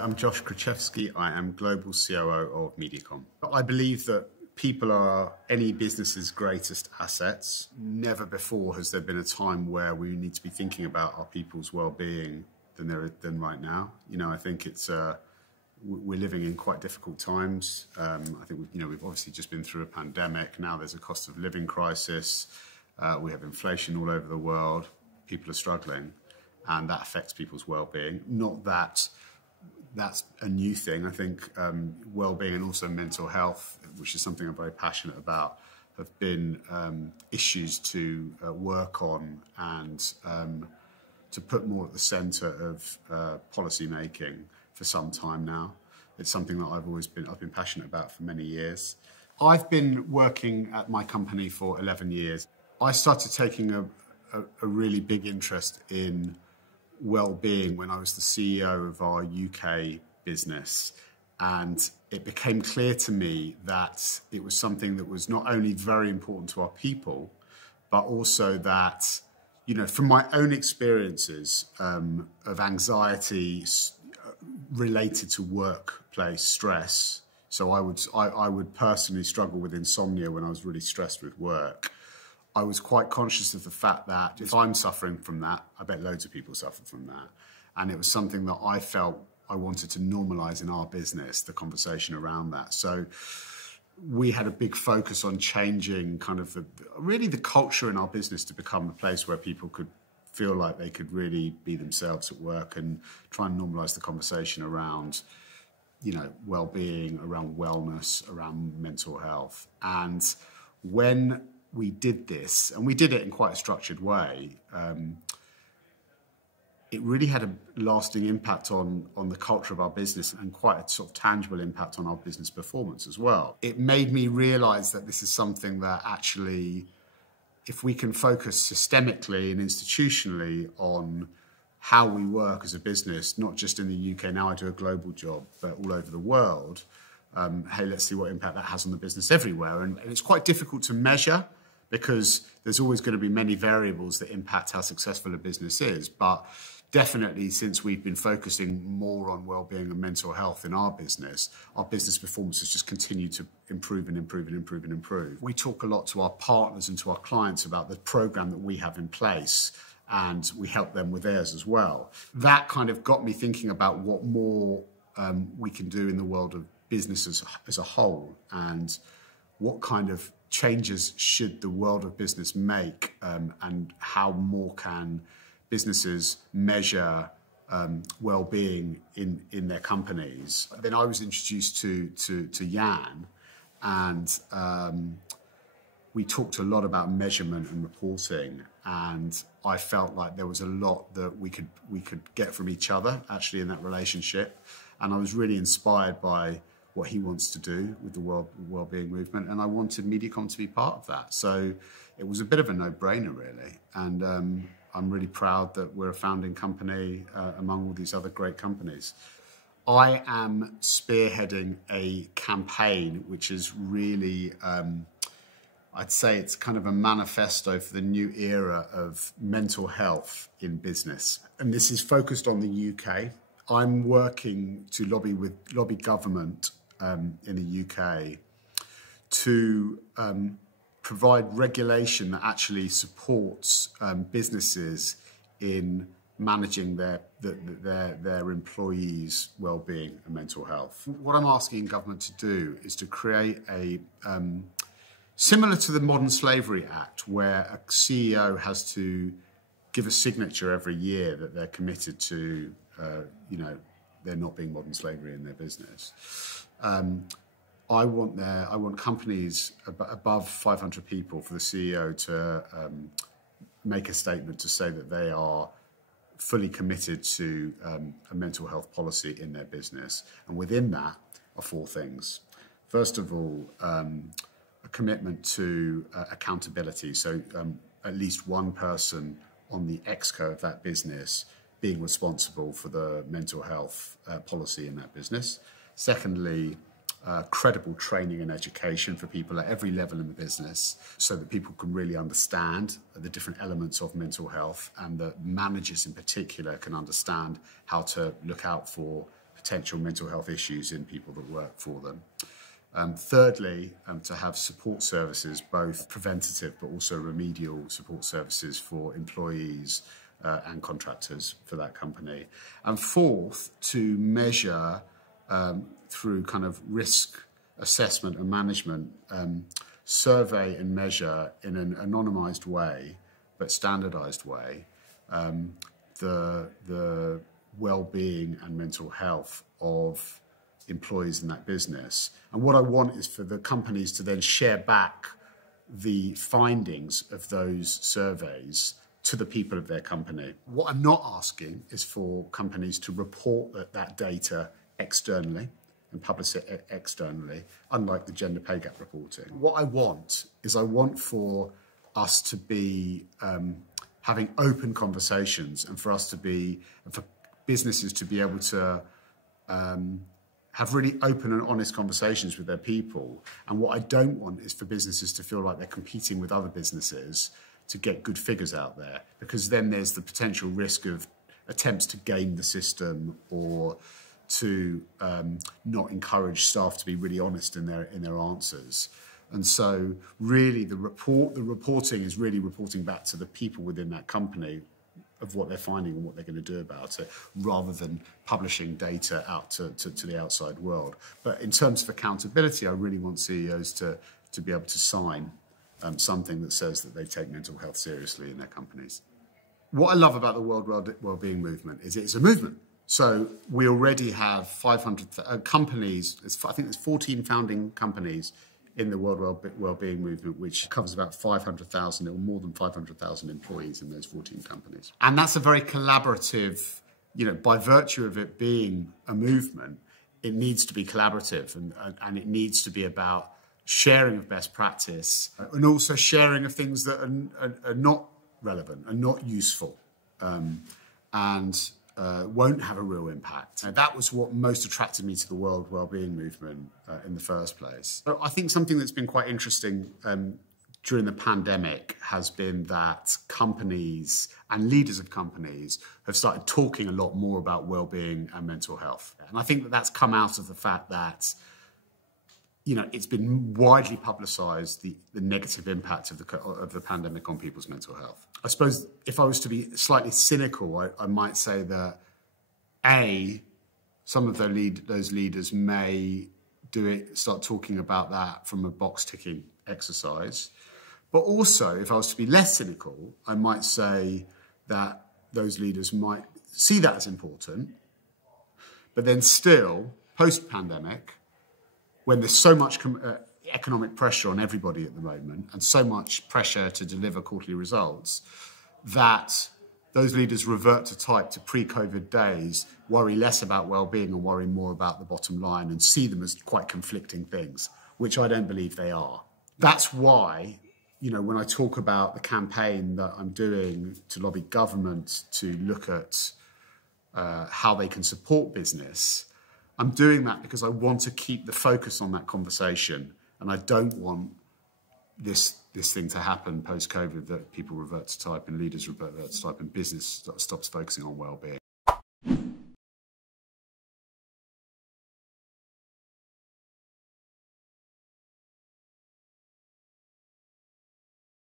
I'm Josh Krichefski. I am Global COO of MediaCom. I believe that people are any business's greatest assets. Never before has there been a time where we need to be thinking about our people's well-being than right now. I think we're living in quite difficult times. I think we've obviously just been through a pandemic. Now there's a cost of living crisis. We have inflation all over the world. People are struggling, and that affects people's well-being. Not that that's a new thing. I think well-being and also mental health, which is something I'm very passionate about, have been issues to work on and to put more at the centre of policy making for some time now. It's something that I've been passionate about for many years. I've been working at my company for 11 years. I started taking a really big interest in well-being when I was the CEO of our UK business, and it became clear to me that it was something that was not only very important to our people, but also that, from my own experiences of anxiety related to workplace stress. So I would personally struggle with insomnia when I was really stressed with work. I was quite conscious of the fact that if I'm suffering from that, I bet loads of people suffer from that. And it was something that I felt I wanted to normalise in our business, the conversation around that. So we had a big focus on changing kind of really the culture in our business to become a place where people could feel like they could really be themselves at work and try and normalise the conversation around, well-being, around wellness, around mental health. And when we did this, and we did it in quite a structured way, it really had a lasting impact on the culture of our business and quite a sort of tangible impact on our business performance as well. It made me realise that this is something that actually, if we can focus systemically and institutionally on how we work as a business, not just in the UK, now I do a global job, but all over the world, hey, let's see what impact that has on the business everywhere. And it's quite difficult to measure, because there's always going to be many variables that impact how successful a business is. But definitely, since we've been focusing more on well-being and mental health in our business performance has just continued to improve and improve and improve and improve. We talk a lot to our partners and to our clients about the program that we have in place, and we help them with theirs as well. That kind of got me thinking about what more we can do in the world of business as a whole, and what kind of changes should the world of business make, and how more can businesses measure well-being in their companies. Then I was introduced to Jan, and we talked a lot about measurement and reporting, and I felt like there was a lot that we could get from each other actually in that relationship, and I was really inspired by what he wants to do with the World Wellbeing Movement, and I wanted MediaCom to be part of that. So it was a bit of a no-brainer, really, and I'm really proud that we're a founding company among all these other great companies. I am spearheading a campaign which is really, I'd say it's kind of a manifesto for the new era of mental health in business, and this is focused on the UK. I'm working to lobby government in the UK to provide regulation that actually supports businesses in managing their employees' well-being and mental health. What I'm asking government to do is to create a similar to the Modern Slavery Act, where a CEO has to give a signature every year that they're committed to they're not being modern slavery in their business. I want companies above 500 people for the CEO to make a statement to say that they are fully committed to a mental health policy in their business. And within that are four things. First of all, a commitment to accountability. So at least one person on the exco of that business being responsible for the mental health policy in that business. Secondly, credible training and education for people at every level in the business, so that people can really understand the different elements of mental health, and that managers in particular can understand how to look out for potential mental health issues in people that work for them. Thirdly, to have support services, both preventative but also remedial support services for employees and contractors for that company. And fourth, to measure through kind of risk assessment and management, survey and measure in an anonymized way but standardized way the well-being and mental health of employees in that business. And what I want is for the companies to then share back the findings of those surveys to the people of their company. What I'm not asking is for companies to report that data externally and publish it externally, unlike the gender pay gap reporting. What I want is for us to be having open conversations, and for businesses to be able to have really open and honest conversations with their people. And what I don't want is for businesses to feel like they're competing with other businesses to get good figures out there, because then there's the potential risk of attempts to game the system or to not encourage staff to be really honest in their answers. And so really the reporting is really reporting back to the people within that company of what they're finding and what they're going to do about it, rather than publishing data out to the outside world. But in terms of accountability, I really want CEOs to be able to sign something that says that they take mental health seriously in their companies. What I love about the World Wellbeing Movement is it's a movement. So we already have 500 companies, I think there's 14 founding companies in the World Wellbeing Movement, which covers about 500,000 or more than 500,000 employees in those 14 companies. And that's a very collaborative, by virtue of it being a movement, it needs to be collaborative and it needs to be about sharing of best practice and also sharing of things that are not relevant and not useful and won't have a real impact. And that was what most attracted me to the World Wellbeing Movement in the first place. So I think something that's been quite interesting during the pandemic has been that companies and leaders of companies have started talking a lot more about well-being and mental health. And I think that that's come out of the fact that it's been widely publicised, the negative impact of the pandemic on people's mental health. I suppose if I was to be slightly cynical, I might say that some of those leaders may start talking about that from a box-ticking exercise. But also, if I was to be less cynical, I might say that those leaders might see that as important, but then still, post-pandemic, when there's so much economic pressure on everybody at the moment and so much pressure to deliver quarterly results, that those leaders revert to type to pre-COVID days, worry less about well-being and worry more about the bottom line and see them as quite conflicting things, which I don't believe they are. That's why, when I talk about the campaign that I'm doing to lobby government to look at how they can support business, I'm doing that because I want to keep the focus on that conversation, and I don't want this thing to happen post-COVID, that people revert to type and leaders revert to type and business stops focusing on well-being.